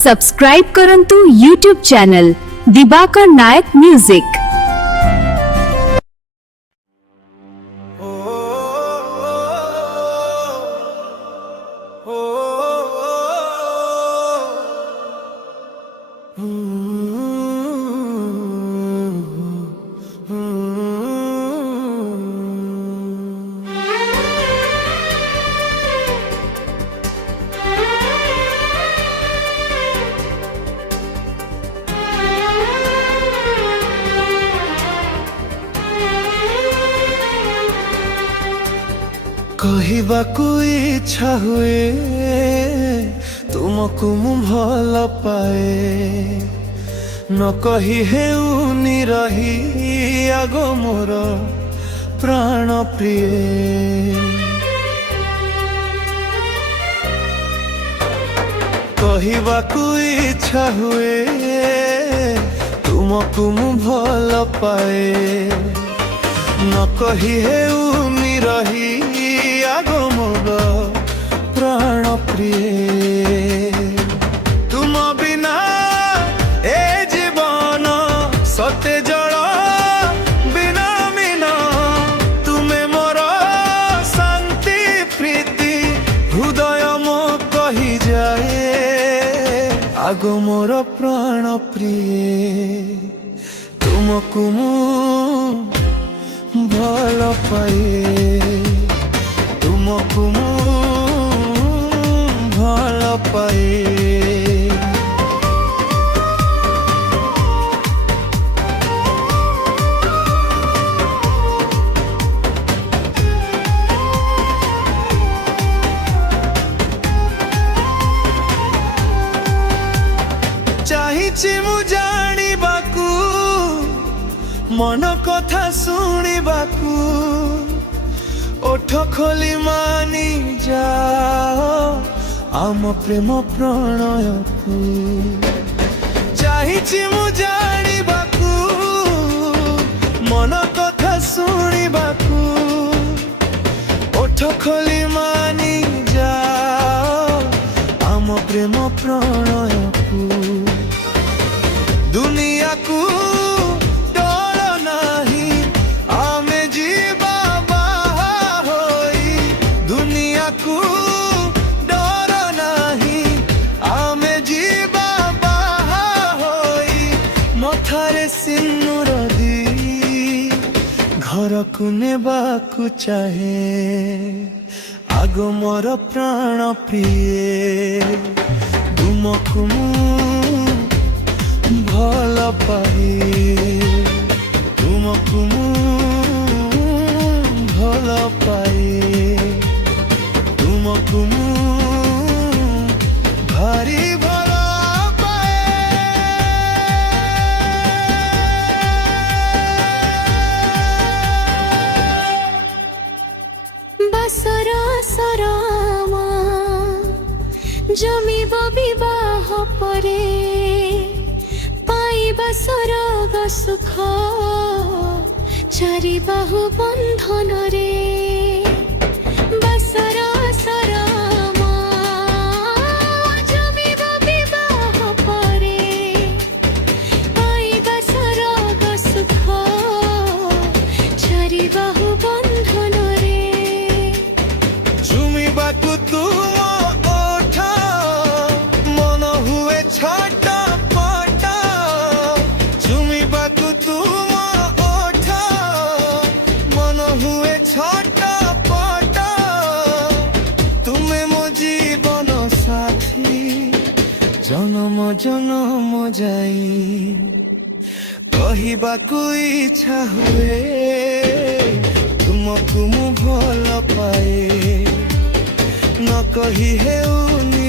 Subscribe करंतु YouTube channel Diwakar नायक music. कहवाकू इच्छा हुए तुमको मु भल पाए, न कही हेउनी रही आगो मोर प्राण प्रिय। कहवाकू इच्छा हुए तुमको मु भल पाए, न कही हेउनी रही आगो मोर प्राण प्रिय। तुम बिना ए जीवन सते जल बिना मीना, तुमे मोर शांति प्रीति हृदय मो कही जाए आगो मोर प्राण प्रिय। तुमको मु भल पाए, तुमको मु भल पाए। चाहिछि मु जानिबाकू मन कथा शुणिबाकू, ओठ खोली मानी जाओ आम प्रेम प्रणय को। चाहिछि मु जानिबाकू मन कथा शुणिबाकू, ओठ खोली मानी जाओ आम प्रेम प्रणय को। दुनिया को सिंदूर दी घर को नेबाकू चाहे आगो मोर प्राण प्रिय। तुमको मु भल पाए, तुमको मु भल पाए, तुमको मु भारी जमिब विवाह परे पाइबा सरग सुख चारि बाहु बंधन रे। बसरा सरमा जमिब विवाह परे पाइबा सरग सुख चारि बाहु बंधन रे। जुमिबाकू तुम जन्म जन्म जाई कहवाकू इच्छा हुए तुमको मु भल पाए, न कही हेउनी